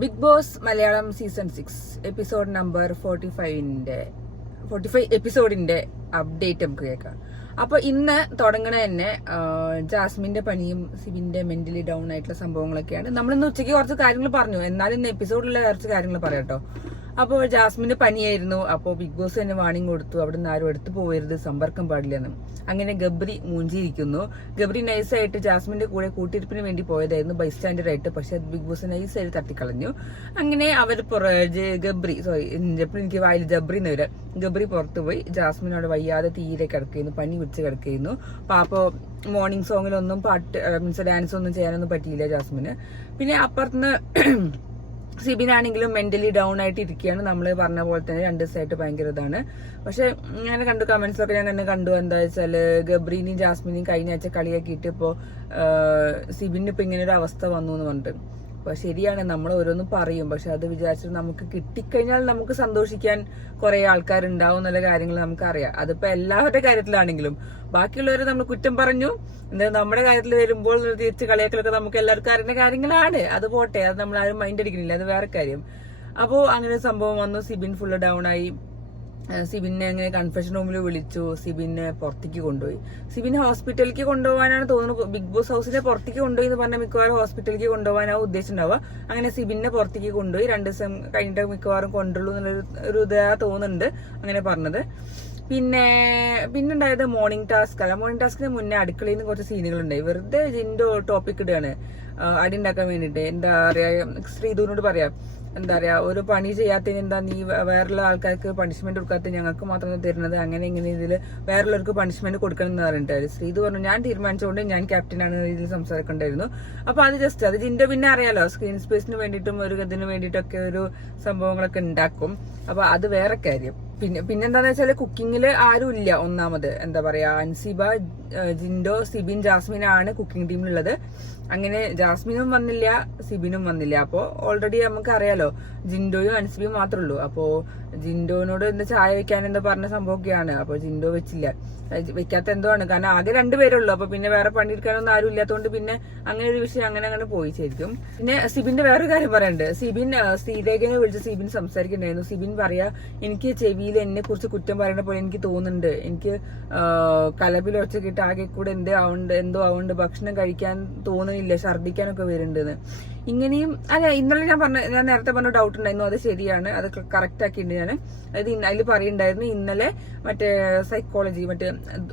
Big Boss Malayalam season 6 episode number 45 എപ്പിസോഡിന്റെ update നമുക്ക് കേൾക്കാം. അപ്പൊ ഇന്ന് തുടങ്ങണ തന്നെ ജാസ്മിന്റെ പനിയും സിബിന്റെ മെന്റലി ഡൗൺ ആയിട്ടുള്ള സംഭവങ്ങളൊക്കെയാണ്. നമ്മളിന്ന് ഉച്ചയ്ക്ക് കുറച്ച് കാര്യങ്ങൾ പറഞ്ഞു, എന്നാലും ഇന്ന് എപ്പിസോഡിലുള്ള കുറച്ച് കാര്യങ്ങൾ പറയാട്ടോ. അപ്പോൾ ജാസ്മിന്റെ പനിയായിരുന്നു. അപ്പോൾ ബിഗ് ബോസ് തന്നെ വാണിംഗ് കൊടുത്തു, അവിടെ നിന്ന് ആരും എടുത്തു പോകരുത്, സമ്പർക്കം പാടില്ലെന്ന്. അങ്ങനെ ഗബ്രി മൂഞ്ചിയിരിക്കുന്നു. ഗബ്രി നൈസായിട്ട് ജാസ്മിന്റെ കൂടെ കൂട്ടിരിപ്പിന് വേണ്ടി പോയതായിരുന്നു, ബൈസ്റ്റാൻഡർ ആയിട്ട്. പക്ഷെ ബിഗ് ബോസ് നൈസായിട്ട് തട്ടിക്കളഞ്ഞു. അങ്ങനെ അവർ എനിക്ക് വായിൽ ഗബ്രി പുറത്തുപോയി. ജാസ്മിനോട് വയ്യാതെ തീരെ കിടക്കുന്നു, പനി പിടിച്ച് കിടക്കുന്നു. പാപ്പോ മോർണിംഗ് സോങ്ങിലൊന്നും പാട്ട് ഡാൻസ് ഒന്നും ചെയ്യാനൊന്നും പറ്റിയില്ല ജാസ്മിന്. പിന്നെ അപ്പുറത്തുനിന്ന് സിബിനാണെങ്കിലും മെന്റലി ഡൗൺ ആയിട്ട് ഇരിക്കുകയാണ്. നമ്മൾ പറഞ്ഞ പോലെ തന്നെ 2 ദിവസമായിട്ട് ഭയങ്കര ഇതാണ്. പക്ഷെ ഞാൻ കണ്ടു കമന്റ്സിലൊക്കെ ഞാൻ തന്നെ കണ്ടു, എന്താ വെച്ചാല് ഗബ്രീനെയും ജാസ്മിനെയും കഴിഞ്ഞ ആഴ്ച കളിയാക്കിയിട്ട് ഇപ്പോ സിബിന് ഇപ്പൊ ഇങ്ങനെ ഒരു അവസ്ഥ വന്നു എന്ന് പറഞ്ഞിട്ട്. അപ്പൊ ശരിയാണ്, നമ്മൾ ഓരോന്നും പറയും, പക്ഷെ അത് വിചാരിച്ചിട്ട് നമുക്ക് കിട്ടിക്കഴിഞ്ഞാൽ നമുക്ക് സന്തോഷിക്കാൻ കുറെ ആൾക്കാരുണ്ടാവും എന്നുള്ള കാര്യങ്ങൾ നമുക്കറിയാം. അതിപ്പോ എല്ലാവരുടെ കാര്യത്തിലാണെങ്കിലും ബാക്കിയുള്ളവരെ നമ്മൾ കുറ്റം പറഞ്ഞു, എന്തായാലും നമ്മുടെ കാര്യത്തിൽ വരുമ്പോൾ തിരിച്ച് കളിയാക്കലൊക്കെ നമുക്ക് എല്ലാവർക്കും അറിയുന്ന കാര്യങ്ങളാണ്. അത് പോട്ടെ, അത് നമ്മൾ ആരും മൈൻഡ് അടിക്കുന്നില്ല, അത് വേറെ കാര്യം. അപ്പോ അങ്ങനെ സംഭവം വന്നു. സിബിൻ ഫുള്ള് ഡൗൺ ആയി. സിബിനെ അങ്ങനെ കൺഫെഷൻ റൂമിൽ വിളിച്ചു. സിബിനെ പുറത്തേക്ക് കൊണ്ടുപോയി. സിബിനെ ഹോസ്പിറ്റലിലേക്ക് കൊണ്ടുപോകാനാണ് തോന്നുന്നു. ബിഗ് ബോസ് ഹൗസിനെ പുറത്തേക്ക് കൊണ്ടുപോയി എന്ന് പറഞ്ഞാൽ മിക്കവാറും ഹോസ്പിറ്റലിലേക്ക് കൊണ്ടുപോകാനാവും ഉദ്ദേശിച്ചിട്ടുണ്ടാവുക. അങ്ങനെ സിബിനെ പുറത്തേക്ക് കൊണ്ടുപോയി. 2 ദിവസം കഴിഞ്ഞിട്ട് മിക്കവാറും കൊണ്ടുള്ളൂ എന്നുള്ളൊരു ഇതാ തോന്നുന്നുണ്ട് അങ്ങനെ പറഞ്ഞത്. പിന്നെ ഉണ്ടായത് മോർണിംഗ് ടാസ്ക് അല്ല. മോർണിംഗ് ടാസ്കിന് മുന്നേ അടുക്കളയിൽ നിന്ന് കുറച്ച് സീനുകൾ ഉണ്ടായി. വെറുതെ ജിൻഡോ ടോപ്പിക് ഇടുകയാണ് അടി ഉണ്ടാക്കാൻ വേണ്ടിയിട്ട്. എന്താ പറയാ, ശ്രീധുവിനോട് പറയാം, എന്താ പറയാ, ഒരു പണി ചെയ്യാത്തതിന് എന്താ നീ വേറുള്ള ആൾക്കാർക്ക് പണിഷ്മെന്റ് കൊടുക്കാത്ത, ഞങ്ങൾക്ക് മാത്രം തരുന്നത്, അങ്ങനെ ഇങ്ങനെ ഇതിൽ വേറുള്ളവർക്ക് പണിഷ്മെന്റ് കൊടുക്കണം എന്ന് പറഞ്ഞിട്ടായിരുന്നു. ശ്രീധു പറഞ്ഞു ഞാൻ തീരുമാനിച്ചുകൊണ്ട് ഞാൻ ക്യാപ്റ്റനാണ് രീതിയിൽ സംസാരിക്കണ്ടായിരുന്നു. അപ്പൊ അത് ജസ്റ്റ് അത് ജിൻഡോ പിന്നെ അറിയാലോ, സ്ക്രീൻ സ്പേസിന് വേണ്ടിയിട്ടും ഒരു ഇതിന് വേണ്ടിയിട്ടൊക്കെ ഒരു സംഭവങ്ങളൊക്കെ ഉണ്ടാക്കും. അപ്പൊ അത് വേറെ കാര്യം. പിന്നെന്താന്ന് വെച്ചാല് കുക്കിങ്ങില് ആരും ഇല്ല. ഒന്നാമത് എന്താ പറയാ, അൻസിബ, ജിൻഡോ, സിബിൻ, ജാസ്മിനാണ് കുക്കിംഗ് ടീമിലുള്ളത്. അങ്ങനെ ജാസ്മിനും വന്നില്ല, സിബിനും വന്നില്ല. അപ്പോ ഓൾറെഡി നമുക്ക് അറിയാലോ ജിൻഡോയും അൻസിബിയും മാത്രമേ ഉള്ളൂ. അപ്പോ ജിൻഡോനോട് എന്താ ചായ വെക്കാൻ എന്താ പറഞ്ഞ സംഭവമൊക്കെയാണ്. അപ്പൊ ജിൻഡോ വെച്ചില്ല, വെക്കാത്ത എന്തോ ആണ്. കാരണം ആകെ 2 പേരുള്ളൂ. അപ്പൊ പിന്നെ വേറെ പണിയെടുക്കാനൊന്നും ആരും ഇല്ലാത്തതുകൊണ്ട് പിന്നെ അങ്ങനെ ഒരു വിഷയം അങ്ങനെ പോയി ശരിക്കും. പിന്നെ സിബിന്റെ വേറൊരു കാര്യം പറയാനുണ്ട്. സിബിൻ ശ്രീരേഖനെ വിളിച്ച് സിബിൻ സംസാരിക്കണ്ടായിരുന്നു. സിബിൻ പറയാ, എനിക്ക് ചെവിയിൽ എന്നെ കുറിച്ച് കുറ്റം പറയുന്ന പോലെ എനിക്ക് തോന്നുന്നുണ്ട്, എനിക്ക് കലപിൽ ഒച്ചക്കിട്ട് ആകെ കൂടെ എന്തോ ആവുന്നുണ്ട്, ഭക്ഷണം കഴിക്കാൻ തോന്നുന്നില്ല, ഛർദ്ദിക്കാനൊക്കെ വരുന്നുണ്ടെന്ന്. ഇങ്ങനെയും അല്ല, ഇന്നലെ ഞാൻ നേരത്തെ പറഞ്ഞ ഡൗട്ട് ഉണ്ടായിരുന്നു, അത് ശരിയാണ്, അത് കറക്റ്റ് ആക്കിയിട്ടുണ്ട് ഞാൻ. അതായത് അതിൽ പറയുണ്ടായിരുന്നു ഇന്നലെ മറ്റേ സൈക്കോളജി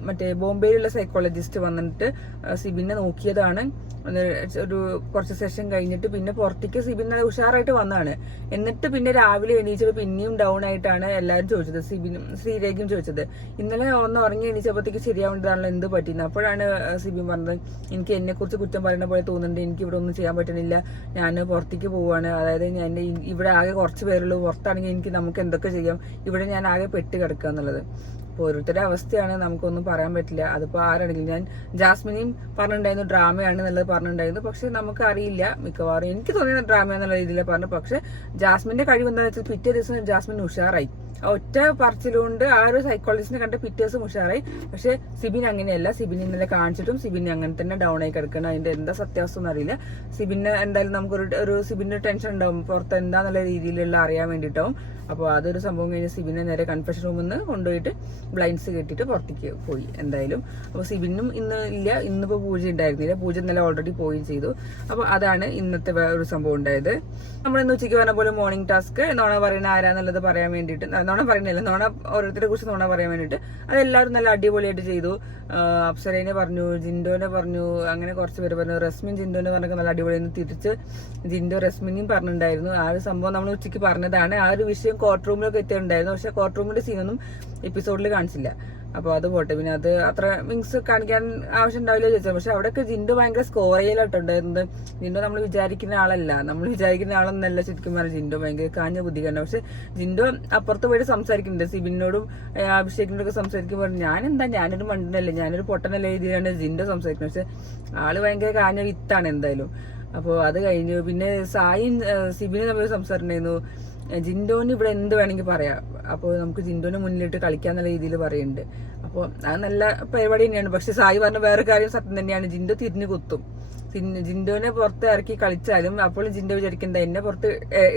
മറ്റേ ബോംബെയിലുള്ള സൈക്കോളജിസ്റ്റ് വന്നിട്ട് സിബിനെ നോക്കിയതാണ്. ഒരു കുറച്ച് സെഷൻ കഴിഞ്ഞിട്ട് പിന്നെ പുറത്തേക്ക് സിബിൻ ഉഷാറായിട്ട് വന്നതാണ്. എന്നിട്ട് പിന്നെ രാവിലെ എണീച്ചപ്പോൾ പിന്നെയും ഡൗൺ ആയിട്ടാണ് എല്ലാവരും ചോദിച്ചത്, സിബിനും ശ്രീരേഖയും ചോദിച്ചത്. ഇന്നലെ ഒന്ന് ഉറങ്ങി എണീച്ചപ്പോഴത്തേക്ക് ശരിയാവേണ്ടതാണല്ലോ, എന്ത് പറ്റിയെന്ന്. അപ്പോഴാണ് സിബിൻ പറഞ്ഞത്, എനിക്ക് എന്നെ കുറിച്ച് കുറ്റം പറയുന്ന പോലെ തോന്നുന്നുണ്ട്, എനിക്ക് ഇവിടെ ഒന്നും ചെയ്യാൻ പറ്റുന്നില്ല, ഞാൻ പുറത്തേക്ക് പോവാണ്. അതായത് ഞാൻ ഇവിടെ ആകെ കുറച്ച് പേരുള്ളൂ, പുറത്താണെങ്കിൽ നമുക്ക് എന്തൊക്കെ ചെയ്യാം, ഇവിടെ ഞാൻ ആകെ പെട്ട് കിടക്കുക എന്നുള്ളത്. ഓരോരുത്തരുടെ അവസ്ഥയാണ്, നമുക്കൊന്നും പറയാൻ പറ്റില്ല. അതിപ്പോ ആരാണെങ്കിലും, ഞാൻ ജാസ്മിനെയും പറഞ്ഞിട്ടുണ്ടായിരുന്നു ഡ്രാമയാണ് എന്നുള്ളത് പറഞ്ഞിട്ടുണ്ടായിരുന്നു. പക്ഷെ നമുക്ക് അറിയില്ല, മിക്കവാറും എനിക്ക് തോന്നിയ ഡ്രാമ എന്നുള്ള രീതിയിലാണ് പറഞ്ഞു. പക്ഷെ ജാസ്മിന്റെ കഴിവ് എന്താണെന്ന് വെച്ചാൽ പിറ്റേ ദിവസം ജാസ്മിൻ ഉഷാറായി. ഒറ്റ പറച്ചിലുകൊണ്ട് ആ ഒരു സൈക്കോളജിസ്റ്റിനെ കണ്ട പിറ്റേ ദിവസം ഉഷാറായി. പക്ഷെ സിബിൻ അങ്ങനെയല്ല. സിബിൻ ഇന്നലെ കാണിച്ചിട്ടും സിബിൻ അങ്ങനെ തന്നെ ഡൗൺ ആയി കിടക്കണം. അതിന്റെ എന്താ സത്യാവസ്ഥ ഒന്നും അറിയില്ല. സിബിന് എന്തായാലും നമുക്കൊരു സിബിന് ടെൻഷൻ ഉണ്ടാവും, പുറത്ത് എന്താന്നുള്ള രീതിയിലുള്ള അറിയാൻ വേണ്ടിയിട്ടാവും. അപ്പോൾ അതൊരു സംഭവം കഴിഞ്ഞ് സിബിനെ നേരെ കൺഫെഷൻ റൂമിൽ നിന്ന് കൊണ്ടുപോയിട്ട് ബ്ലൈൻഡ്സ് കെട്ടിയിട്ട് പുറത്തേക്ക് പോയി എന്തായാലും. അപ്പോൾ സിബിനും ഇന്ന് ഇല്ല, ഇന്നിപ്പോൾ പൂജ ഉണ്ടായിരുന്നില്ല, പൂജ ഇന്നലെ ഓൾറെഡി പോയി ചെയ്തു. അപ്പോൾ അതാണ് ഇന്നത്തെ ഒരു സംഭവം ഉണ്ടായത്. നമ്മളിന്ന് ഉച്ചയ്ക്ക് പറഞ്ഞ പോലെ മോർണിംഗ് ടാസ്ക് നോണ പറയുന്ന ആരാന്നുള്ളത് പറയാൻ വേണ്ടിയിട്ട്, നോണ പറയുന്നില്ല, നോണ ഓരോരുത്തരെ കുറിച്ച് നോണ പറയാൻ വേണ്ടിയിട്ട് അതെല്ലാവരും നല്ല അടിപൊളിയായിട്ട് ചെയ്തു. അപ്സരേനെ പറഞ്ഞു, ജിൻഡോനെ പറഞ്ഞു, അങ്ങനെ കുറച്ച് പേര് പറഞ്ഞു. റസ്മിൻ ജിൻഡോനെ പറഞ്ഞൊക്കെ നല്ല അടിപൊളിയായിരുന്നു. തിരിച്ച് ജിൻഡോ റസ്മിനെയും പറഞ്ഞിട്ടുണ്ടായിരുന്നു. ആ ഒരു സംഭവം നമ്മൾ ഉച്ചയ്ക്ക് പറഞ്ഞതാണ്. ആ ഒരു വിഷയം കോർട്ട് റൂമിലൊക്കെ എത്തിയിട്ടുണ്ടായിരുന്നു. പക്ഷെ കോർട്ട് റൂമിന്റെ സീനൊന്നും എപ്പിസോഡിൽ കാണിച്ചില്ല. അപ്പൊ അത് പോട്ടെ. പിന്നെ അത് അത്ര മീൻസ് കാണിക്കാൻ ആവശ്യം ഉണ്ടാവില്ല ചോദിച്ചത്. പക്ഷെ അവിടെയൊക്കെ ജിൻഡോ ഭയങ്കര സ്കോർ ചെയ്യലായിട്ടുണ്ടായിരുന്നത്. ജിൻഡോ നമ്മൾ വിചാരിക്കുന്ന ആളല്ല, ആളൊന്നല്ല ശരിക്കും പറഞ്ഞാൽ. ജിൻഡോ ഭയങ്കര കാഞ്ഞ ബുദ്ധിക്കാണ്. പക്ഷെ ജിൻഡോ അപ്പുറത്ത് പോയിട്ട് സംസാരിക്കുന്നുണ്ട്, സിബിനോടും അഭിഷേകിനോടൊക്കെ സംസാരിക്കുമ്പോൾ ഞാനൊരു മണ്ടനല്ലേ, ഞാനൊരു പൊട്ടനല്ലേ രീതിയിലാണ് ജിൻഡോ സംസാരിക്കുന്നത്. പക്ഷെ ആള് ഭയങ്കര കാഞ്ഞ വിത്താണ് എന്തായാലും. അപ്പോൾ അത് കഴിഞ്ഞു. പിന്നെ സായും സിബിനും തമ്മിൽ സംസാരിച്ചിട്ടുണ്ടായിരുന്നു. ജിൻഡോന് ഇവിടെ എന്ത് വേണമെങ്കിൽ പറയാം, അപ്പോൾ നമുക്ക് ജിൻഡോന് മുന്നിലിട്ട് കളിക്കാന്നുള്ള രീതിയിൽ പറയുന്നുണ്ട്. അപ്പോൾ അത് നല്ല പരിപാടി തന്നെയാണ്. പക്ഷെ സായി പറഞ്ഞ വേറെ കാര്യം സത്യം തന്നെയാണ്, ജിൻഡോ തിരിഞ്ഞു കുത്തും. ജിൻഡോനെ പുറത്ത് ഇറക്കി കളിച്ചാലും അപ്പോഴും ജിൻഡോ വിചാരിക്കുന്നത് എന്നെ പുറത്ത്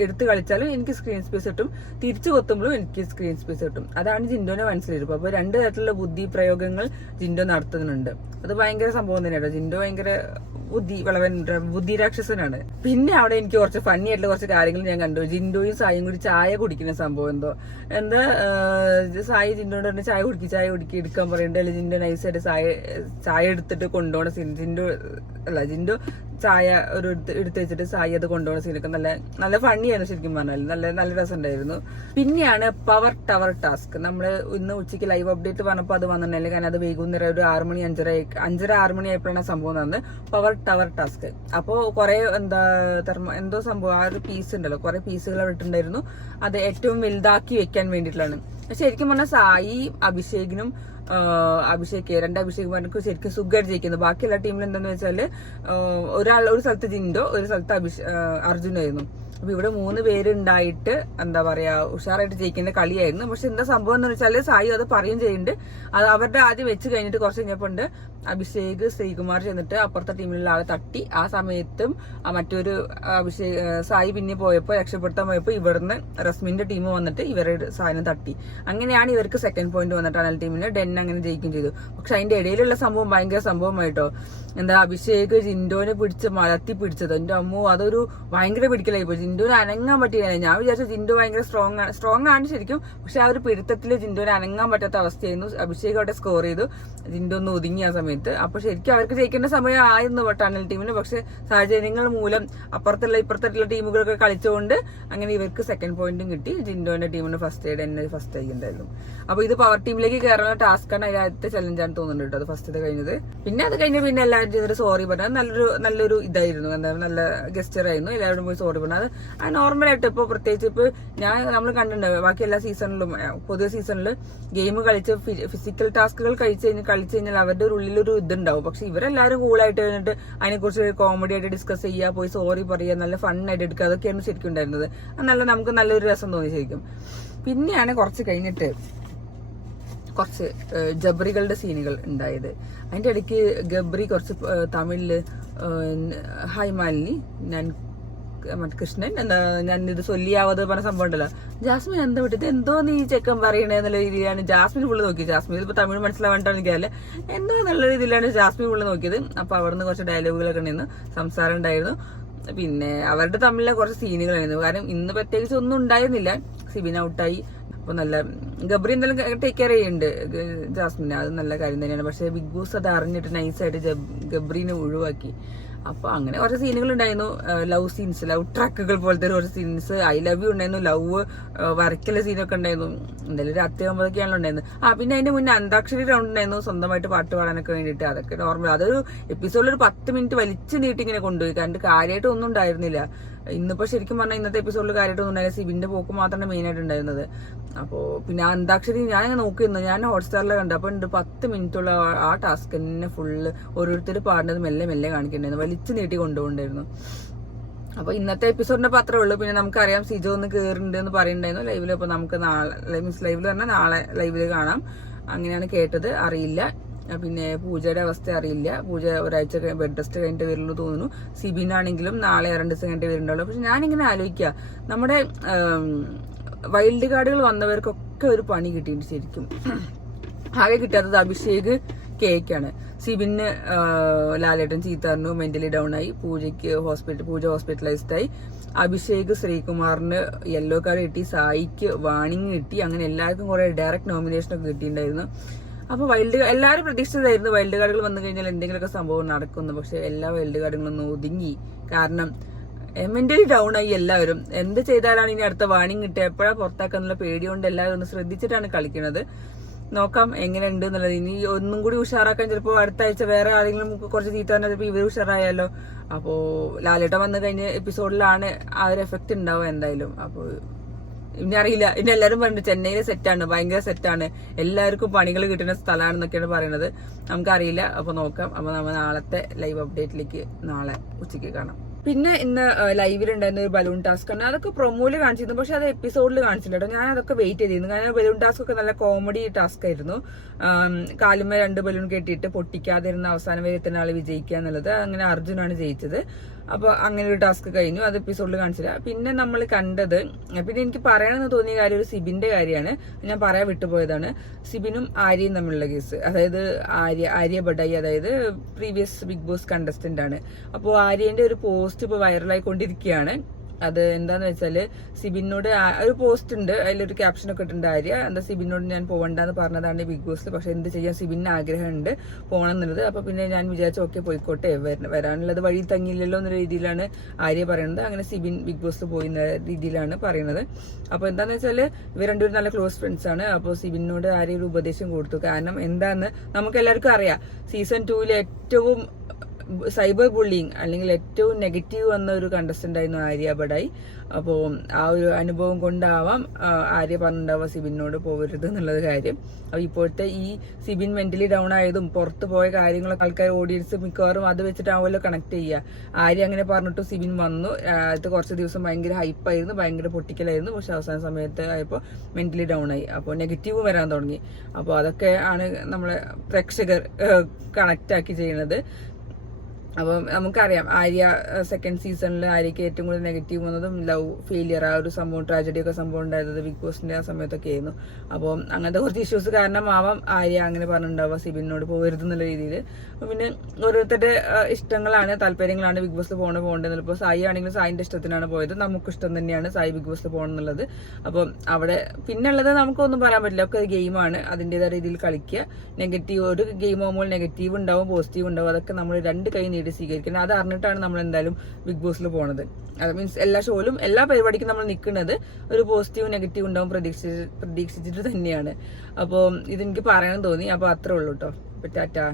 എടുത്ത് കളിച്ചാലും എനിക്ക് സ്ക്രീൻ സ്പേസ് കിട്ടും, തിരിച്ചു കൊത്തുമ്പോഴും എനിക്ക് സ്ക്രീൻ സ്പേസ് കിട്ടും. അതാണ് ജിൻഡോനെ മനസ്സിലിരിക്കും. അപ്പൊ 2 തരത്തിലുള്ള ബുദ്ധി പ്രയോഗങ്ങൾ ജിൻഡോ നടത്തുന്നുണ്ട്. അത് ഭയങ്കര സംഭവം തന്നെയാണ്. ജിൻഡോ ഭയങ്കര ബുദ്ധി രാക്ഷസനാണ്. പിന്നെ അവിടെ എനിക്ക് കുറച്ച് ഫണ്ണി ആയിട്ടുള്ള കുറച്ച് കാര്യങ്ങൾ ഞാൻ കണ്ടു. ജിൻഡോയും സായും കൂടി ചായ കുടിക്കുന്ന സംഭവം എന്താ സായി ജിൻഡോട് പറഞ്ഞ് ചായ കുടിക്കി എടുക്കാൻ പറയുന്നുണ്ട്. അല്ലെങ്കിൽ ജിൻഡോ നൈസായിട്ട് ചായ എടുത്തിട്ട് കൊണ്ടുപോകണ സീൻ. ജിൻഡോ ചായ എടുത്ത് വെച്ചിട്ട് സായി അത് കൊണ്ടുപോകുന്ന സീനൊക്കെ നല്ല ഫണ്ണിയായിരുന്നു ശരിക്കും പറഞ്ഞാൽ. നല്ല രസമുണ്ടായിരുന്നു. പിന്നെയാണ് പവർ ടവർ ടാസ്ക്. നമ്മള് ഇന്ന് ഉച്ചയ്ക്ക് ലൈവ് അപ്ഡേറ്റ് പറഞ്ഞപ്പോൾ അത് വന്നിട്ടുണ്ടായില്ല. കാരണം അത് വൈകുന്നേരം ഒരു 6 മണി 5:30 6 മണിയായപ്പോഴാണ് സംഭവം നടന്നത്. Power tower task. അപ്പോ കുറെ എന്തോ സംഭവം ആ ഒരു പീസ് ഉണ്ടല്ലോ, കുറെ പീസുകൾ അവിടെ ഇട്ടുണ്ടായിരുന്നു. അത് ഏറ്റവും വലുതാക്കി വെക്കാൻ വേണ്ടിയിട്ടുള്ളതാണ്. ശരിക്കും പറഞ്ഞാൽ സായി അഭിഷേകിനും രണ്ട് അഭിഷേകുമാർക്ക് ശരിക്കും സുഖമായിട്ട് ജയിക്കുന്നു. ബാക്കി എല്ലാ ടീമിലും എന്താന്ന് വെച്ചാല് ഒരു സ്ഥലത്ത് ജിൻഡോ, ഒരു സ്ഥലത്ത് അർജുനായിരുന്നു. അപ്പൊ ഇവിടെ 3 പേരുണ്ടായിട്ട് എന്താ പറയാ ഉഷാറായിട്ട് ജയിക്കുന്ന കളിയായിരുന്നു. പക്ഷെ എന്താ സംഭവം എന്ന് വെച്ചാല് സായി അത് പറയും ചെയ്യുന്നുണ്ട്. അത് അവരുടെ ആദ്യം വെച്ച് കഴിഞ്ഞിട്ട് കുറച്ച് കഴിഞ്ഞപ്പോണ്ട് അഭിഷേക് ശ്രീകുമാർ ചെന്നിട്ട് അപ്പുറത്തെ ടീമിലുള്ള ആളെ തട്ടി. ആ സമയത്തും മറ്റൊരു സായി പിന്നെ രക്ഷപ്പെടുത്താൻ പോയപ്പോ ഇവിടുന്ന് റസ്മിന്റെ ടീം വന്നിട്ട് ഇവരുടെ സാധനം തട്ടി. അങ്ങനെയാണ് ഇവർക്ക് സെക്കൻഡ് പോയിന്റ് വന്നിട്ട് ടണൽ ടീമിന് ഡെൻ അങ്ങനെ ജയിക്കുകയും ചെയ്തു. പക്ഷെ അതിന്റെ ഇടയിലുള്ള സംഭവം ഭയങ്കര സംഭവമായിട്ടോ. അഭിഷേക് ജിൻഡോനെ മലത്തി പിടിച്ചത്. എന്റെ അമ്മോ, അതൊരു ഭയങ്കര പിടിക്കലായി പോയി. ജിൻഡോനെ അനങ്ങാൻ പറ്റിയില്ല. ഞാൻ വിചാരിച്ചു ജിൻഡോ ഭയങ്കര സ്ട്രോങ് ആണ് ശരിക്കും. പക്ഷെ ആ ഒരു പിടുത്തത്തില് ജിൻഡോനെ അനങ്ങാൻ പറ്റാത്ത അവസ്ഥയായിരുന്നു. അഭിഷേക് അവിടെ സ്കോർ ചെയ്തു, ജിൻഡോ ഒന്ന് ഒതുങ്ങി ആ സമയത്ത്. അപ്പൊ ശരിക്കും അവർക്ക് ജയിക്കേണ്ട സമയം ആയിരുന്നു ടണൽ ടീമിന്. പക്ഷെ സാഹചര്യങ്ങൾ മൂലം ഇപ്പുറത്തുള്ള ടീമുകളൊക്കെ കളിച്ചുകൊണ്ട് അങ്ങനെ ഇവർക്ക് സെക്കൻഡ് പോയിന്റും കിട്ടി. ജിൻഡോന്റെ ടീമിന് ഫസ്റ്റ് ആയി എന്തായാലും. അപ്പൊ ഇത് പവർ ടീമിലേക്ക് കയറാനുള്ള ടാസ്ക്കാണ്. അതിനകത്തെ ചലഞ്ചാണ് തോന്നുന്നുണ്ട് കേട്ടോ അത് ഫസ്റ്റ് കഴിഞ്ഞത്. പിന്നെ അത് കഴിഞ്ഞ് പിന്നെ എല്ലാവരും ചെയ്തിട്ട് സോറി പറഞ്ഞത് നല്ലൊരു ഇതായിരുന്നു. എന്താ നല്ല ഗസ്റ്റർ ആയിരുന്നു. എല്ലാവരും പോയി സോറി പറഞ്ഞത് അത് നോർമലായിട്ട്. ഇപ്പൊ പ്രത്യേകിച്ച് ഇപ്പൊ നമ്മൾ കണ്ടിട്ടുണ്ട് ബാക്കി എല്ലാ സീസണിലും, പൊതുവെ സീസണിൽ ഗെയിം കളിച്ച് ഫിസിക്കൽ ടാസ്കുകൾ കളിച്ചു കഴിഞ്ഞാൽ അവരുടെ ഉള്ളിലൊരു ഇതുണ്ടാവും. പക്ഷെ ഇവരെല്ലാവരും കൂളായിട്ട് കഴിഞ്ഞിട്ട് അതിനെക്കുറിച്ച് കോമഡി ആയിട്ട് ഡിസ്കസ് ചെയ്യുക, പോയി സോറി പറയുക, നല്ല ഫണ്ണായിട്ട് എടുക്കുക, അതൊക്കെയാണ് ശരിക്കും ഉണ്ടായിരുന്നത്. നമുക്ക് നല്ലൊരു രസം തോന്നി ശരിക്കും. പിന്നെയാണ് കുറച്ച് കഴിഞ്ഞിട്ട് കുറച്ച് ജബ്രികളുടെ സീനുകൾ ഉണ്ടായത്. അതിന്റെ ഇടയ്ക്ക് ഗബ്രി കുറച്ച് തമിഴില് ഹായ് മാലിനി ഞാൻ കൃഷ്ണൻ ഞാൻ ഇത് ചൊല്ലിയാവത് പറഞ്ഞ സംഭവം ഉണ്ടല്ലോ. ജാസ്മിൻ എന്താ വിട്ടത്, എന്തോ നീ ചെക്കൻ പറയണേ എന്നുള്ള രീതിയിലാണ് ജാസ്മിൻ ഫുള്ള് നോക്കിയത്. ജാസ്മിൻ ഇതിപ്പോ തമിഴ് മനസ്സിലാവാണ്ടാണ് എനിക്കല്ല, എന്തോ എന്നുള്ള രീതിയിലാണ് ജാസ്മിൻ ഫുള്ള് നോക്കിയത്. അപ്പൊ അവിടുന്ന് കുറച്ച് ഡയലോഗുകളൊക്കെ ഉണ്ടായിരുന്നു, സംസാരം ഉണ്ടായിരുന്നു. പിന്നെ അവരുടെ തമ്മിലെ കുറച്ച് സീനുകളായിരുന്നു. കാരണം ഇന്ന് പ്രത്യേകിച്ച് ഒന്നും ഉണ്ടായിരുന്നില്ല. സിബിൻ ഔട്ടായി. അപ്പൊ നല്ല ഗബ്രി എന്തായാലും ടേക്ക് കെയർ ചെയ്യുന്നുണ്ട് ജാസ്മിനെ, അത് നല്ല കാര്യം തന്നെയാണ്. പക്ഷെ ബിഗ് ബോസ് അത് അറിഞ്ഞിട്ട് നൈസായിട്ട് ഗബ്രീനെ ഒഴിവാക്കി. അപ്പൊ അങ്ങനെ കുറച്ച് സീനുകൾ ഉണ്ടായിരുന്നു. ലവ് ട്രാക്കുകൾ പോലത്തെ കുറച്ച് സീൻസ്, ഐ ലവ് യു ഉണ്ടായിരുന്നു, ലവ് വരയ്ക്കല സീനൊക്കെ ഉണ്ടായിരുന്നു. എന്തായാലും ഒരു 10:50 ഉണ്ടായിരുന്നു. പിന്നെ അതിന്റെ മുന്നേ അന്താക്ഷരി റൗണ്ട് ഉണ്ടായിരുന്നു, സ്വന്തമായിട്ട് പാട്ട് പാടാനൊക്കെ വേണ്ടിയിട്ട്. അതൊക്കെ നോർമൽ. അതൊരു എപ്പിസോഡിൽ ഒരു 10 മിനിറ്റ് വലിച്ചു നീട്ടി ഇങ്ങനെ കൊണ്ടുപോയി. കാരണം കാര്യമായിട്ട് ഒന്നും ഉണ്ടായിരുന്നില്ല. ഇന്നിപ്പോ ശരിക്കും പറഞ്ഞാൽ ഇന്നത്തെ എപ്പിസോഡിൽ കാര്യമായിട്ടൊന്നും ഉണ്ടായില്ല. സിബിന്റെ പോക്ക് മാത്രമാണ് മെയിൻ ആയിട്ട് ഉണ്ടായിരുന്നത്. അപ്പോ പിന്നെ അന്താക്ഷരി ഞാൻ നോക്കിയിരുന്നു, ഞാൻ ഹോട്ട്സ്റ്റാറിലെ കണ്ടു. അപ്പൊ 10 മിനിറ്റുള്ള ആ ടാസ്ക് തന്നെ ഫുള്ള് ഓരോരുത്തർ പാടുന്നത് മെല്ലെ കാണിക്കണ്ടായിരുന്നു, വലിച്ചു നീട്ടി കൊണ്ടുപോകണ്ടായിരുന്നു. അപ്പൊ ഇന്നത്തെ എപ്പിസോഡിന്റെ പത്രമേ ഉള്ളൂ. പിന്നെ നമുക്കറിയാം സിജോ ഒന്ന് കയറുന്നുണ്ട് എന്ന് പറയുന്നുണ്ടായിരുന്നു ലൈവില്. അപ്പൊ നമുക്ക് ലൈവില് പറഞ്ഞാൽ നാളെ ലൈവില് കാണാം. അങ്ങനെയാണ് കേട്ടത്, അറിയില്ല. പിന്നെ പൂജയുടെ അവസ്ഥ അറിയില്ല. പൂജ ഒരാഴ്ച ബെഡ് റെസ്റ്റ് കഴിഞ്ഞിട്ട് വരുള്ളൂ തോന്നുന്നു. സിബിനാണെങ്കിലും നാളെ 2 ദിവസം കഴിഞ്ഞിട്ട് വരുന്നുള്ളൂ. പക്ഷെ ഞാനിങ്ങനെ ആലോചിക്കുക, നമ്മുടെ വൈൽഡ് കാർഡുകൾ വന്നവർക്കൊക്കെ ഒരു പണി കിട്ടിയിട്ടുണ്ട് ശരിക്കും. ആകെ കിട്ടാത്തത് അഭിഷേക് കേക്കാണ്. സിബിന് ലാലേട്ടൻ ചീത്താറിന് മെന്റലി ഡൗൺ ആയി. പൂജ ഹോസ്പിറ്റലൈസ്ഡ് ആയി. അഭിഷേക് ശ്രീകുമാറിന് യെല്ലോ കാർഡ് കിട്ടി. സായിക്ക് വാണിംഗ് കിട്ടി. അങ്ങനെ എല്ലാവർക്കും കുറെ ഡയറക്റ്റ് നോമിനേഷൻ ഒക്കെ കിട്ടിയിട്ടുണ്ടായിരുന്നു. അപ്പൊ എല്ലാവരും പ്രതീക്ഷിച്ചതായിരുന്നു വൈൽഡ് കാർഡുകൾ വന്നു കഴിഞ്ഞാൽ എന്തെങ്കിലുമൊക്കെ സംഭവം നടക്കുന്നു. പക്ഷെ എല്ലാ വൈൽഡ് കാർഡുകളൊന്നും ഒതുങ്ങി. കാരണം മെന്റലി ഡൗൺ ആയി എല്ലാവരും. എന്ത് ചെയ്താലാണ് ഇനി അടുത്ത വാണിംഗ് കിട്ടുക, എപ്പോഴാ പുറത്താക്കാന്നുള്ള പേടിയോണ്ട് എല്ലാവരും ഒന്ന് ശ്രദ്ധിച്ചിട്ടാണ് കളിക്കുന്നത്. നോക്കാം എങ്ങനെയുണ്ട് എന്നുള്ളത്. ഇനി ഒന്നും കൂടി ഉഷാറാക്കാൻ ചിലപ്പോൾ അടുത്ത ആഴ്ച വേറെ ആരെങ്കിലും കുറച്ച് ചീത്ത പറഞ്ഞാൽ ചിലപ്പോൾ ഇവർ ഉഷാറായാലോ. അപ്പോ ലാലേട്ടൻ വന്നു കഴിഞ്ഞ എപ്പിസോഡിലാണ് ആ ഒരു എഫക്ട് ഉണ്ടാവുക എന്തായാലും. അപ്പോ ഇനി അറിയില്ല. ഇനി എല്ലാവരും പറഞ്ഞു ചെന്നൈയിലെ സെറ്റാണ്, ഭയങ്കര സെറ്റാണ്, എല്ലാവർക്കും പണികൾ കിട്ടുന്ന സ്ഥലമാണെന്നൊക്കെയാണ് പറയുന്നത്. നമുക്കറിയില്ല. അപ്പൊ നോക്കാം. അപ്പൊ നമ്മൾ നാളത്തെ ലൈവ് അപ്ഡേറ്റിലേക്ക് നാളെ ഉച്ചയ്ക്ക് കാണാം. പിന്നെ ഇന്ന് ലൈവിലുണ്ടായിരുന്ന ഒരു ബലൂൺ ടാസ്ക് ആണ്. അതൊക്കെ പ്രൊമോയില് കാണിച്ചിരുന്നു, പക്ഷെ അത് എപ്പിസോഡിൽ കാണിച്ചില്ല കേട്ടോ. ഞാൻ അതൊക്കെ വെയിറ്റ് ചെയ്തിരുന്നു. കാരണം ബലൂൺ ടാസ്ക് ഒക്കെ നല്ല കോമഡി ടാസ്ക് ആയിരുന്നു. കാലുമേ 2 ബലൂൺ കെട്ടിയിട്ട് പൊട്ടിക്കാതിരുന്ന അവസാനം വരെ എത്തുന്ന ആള് വിജയിക്കുക എന്നുള്ളത്. അങ്ങനെ അർജുനാണ് ജയിച്ചത്. അപ്പൊ അങ്ങനെ ഒരു ടാസ്ക് കഴിഞ്ഞു. അത് എപ്പിസോഡിൽ കാണിച്ചില്ല. പിന്നെ നമ്മൾ കണ്ടത്, പിന്നെ എനിക്ക് പറയണമെന്ന് തോന്നിയ കാര്യം ഒരു സിബിന്റെ കാര്യമാണ്. ഞാൻ പറയാൻ വിട്ടുപോയതാണ്. സിബിനും ആര്യയും തമ്മിലുള്ള കേസ്. അതായത് ആര്യ ബഡായി, അതായത് പ്രീവിയസ് ബിഗ് ബോസ് കണ്ടസ്റ്റന്റ് ആണ്. അപ്പോൾ ആര്യന്റെ ഒരു പോസ്റ്റ് ഇപ്പൊ വൈറലായിക്കൊണ്ടിരിക്കുകയാണ്. അത് എന്താന്ന് വെച്ചാല് സിബിനോട് ഒരു പോസ്റ്റ് ഉണ്ട്, അതിലൊരു ക്യാപ്ഷൻ ഒക്കെ ഇട്ടുണ്ട്. ആര്യ എന്താ സിബിനോട് ഞാൻ പോകണ്ടെന്ന് പറഞ്ഞതാണ് ബിഗ് ബോസിൽ, പക്ഷെ എന്ത് ചെയ്യാൻ സിബിന് ആഗ്രഹമുണ്ട് പോകണം എന്നുള്ളത്. അപ്പൊ പിന്നെ ഞാൻ വിചാരിച്ചു ഓക്കെ പോയിക്കോട്ടെ, വരാനുള്ളത് വഴി തങ്ങില്ലല്ലോ എന്ന രീതിയിലാണ് ആര്യ പറയുന്നത്. അങ്ങനെ സിബിൻ ബിഗ് ബോസിൽ പോയി രീതിയിലാണ് പറയുന്നത്. അപ്പൊ എന്താന്ന് വെച്ചാല് ഇവർ രണ്ടുപേരും നല്ല ക്ലോസ് ഫ്രണ്ട്സ് ആണ്. അപ്പോൾ സിബിനോട് ആര്യ ഒരു ഉപദേശം കൊടുത്തു. കാരണം എന്താന്ന് നമുക്ക് എല്ലാവർക്കും അറിയാം, സീസൺ 2 ഏറ്റവും സൈബർ ബുള്ളിങ് അല്ലെങ്കിൽ ഏറ്റവും നെഗറ്റീവ് വന്ന ഒരു കണ്ടസ്റ്റന്റ് ആയിരുന്നു ആര്യ ബഡായി. അപ്പോൾ ആ ഒരു അനുഭവം കൊണ്ടാവാം ആര്യ പറഞ്ഞിട്ടുണ്ടാവുക സിബിനോട് പോകരുത് എന്നുള്ളത് കാര്യം. അപ്പോൾ ഇപ്പോഴത്തെ ഈ സിബിൻ മെന്റലി ഡൗൺ ആയതും പുറത്ത് പോയ കാര്യങ്ങളൊക്കെ ആൾക്കാർ ഓഡിയൻസ് മിക്കവാറും അത് വെച്ചിട്ടാവുമല്ലോ കണക്ട് ചെയ്യുക. ആര്യ അങ്ങനെ പറഞ്ഞിട്ട് സിബിൻ വന്നു. അത് കുറച്ച് ദിവസം ഭയങ്കര ഹൈപ്പായിരുന്നു, ഭയങ്കര പൊട്ടിക്കലായിരുന്നു. പക്ഷെ അവസാന സമയത്ത് ആയപ്പോൾ മെന്റലി ഡൗൺ ആയി. അപ്പോൾ നെഗറ്റീവ് വരാൻ തുടങ്ങി. അപ്പോൾ അതൊക്കെ ആണ് നമ്മളെ പ്രേക്ഷകർ കണക്ട് ആക്കി ചെയ്യുന്നത്. അപ്പം നമുക്കറിയാം ആര്യ സെക്കൻഡ് സീസണിൽ ആര്യക്ക് ഏറ്റവും കൂടുതൽ നെഗറ്റീവ് വന്നതും ലവ് ഫെയിലിയർ, ആ ഒരു സംഭവം ട്രാജഡി ഒക്കെ സംഭവം ഉണ്ടായത് ബിഗ് ബോസിന്റെ ആ സമയത്തൊക്കെ ആയിരുന്നു. അപ്പോൾ അങ്ങനത്തെ കുറച്ച് ഇഷ്യൂസ് കാരണമാവാം ആര്യ അങ്ങനെ പറഞ്ഞിട്ടുണ്ടാവുക സിബിനോട് പോകരുത് എന്നുള്ള രീതിയിൽ. പിന്നെ ഓരോരുത്തരുടെ ഇഷ്ടങ്ങളാണ്, താല്പര്യങ്ങളാണ് ബിഗ് ബോസിൽ പോകേണ്ടതെന്നുള്ളത്. ഇപ്പോൾ സായി ആണെങ്കിലും സായിന്റെ ഇഷ്ടത്തിനാണ് പോയത്. നമുക്ക് ഇഷ്ടം തന്നെയാണ് സായി ബിഗ് ബോസിൽ പോകണം എന്നുള്ളത്. അപ്പം അവിടെ പിന്നുള്ളത് നമുക്കൊന്നും പറയാൻ പറ്റില്ല, ഒക്കെ ഗെയിമാണ്, അതിൻ്റെതായ രീതിയിൽ കളിക്കുക. നെഗറ്റീവ് ഒരു ഗെയിം ആകുമ്പോൾ നെഗറ്റീവ് ഉണ്ടാവും, പോസിറ്റീവ് ഉണ്ടാവും. അതൊക്കെ നമ്മൾ 2 കൈ നീട്ടി സ്വീകരിക്കുന്നത്. അത് അറിഞ്ഞിട്ടാണ് നമ്മൾ എന്തായാലും ബിഗ് ബോസിൽ പോണത്. അത് മീൻസ് എല്ലാ ഷോയിലും എല്ലാ പരിപാടിക്കും നമ്മൾ നിൽക്കുന്നത് ഒരു പോസിറ്റീവ് നെഗറ്റീവ് ഉണ്ടാവും പ്രതീക്ഷിച്ചിട്ട് തന്നെയാണ്. അപ്പോൾ ഇതെനിക്ക് പറയണം തോന്നി. അപ്പോൾ അത്രേ ഉള്ളൂ കേട്ടോ. ടാറ്റാ.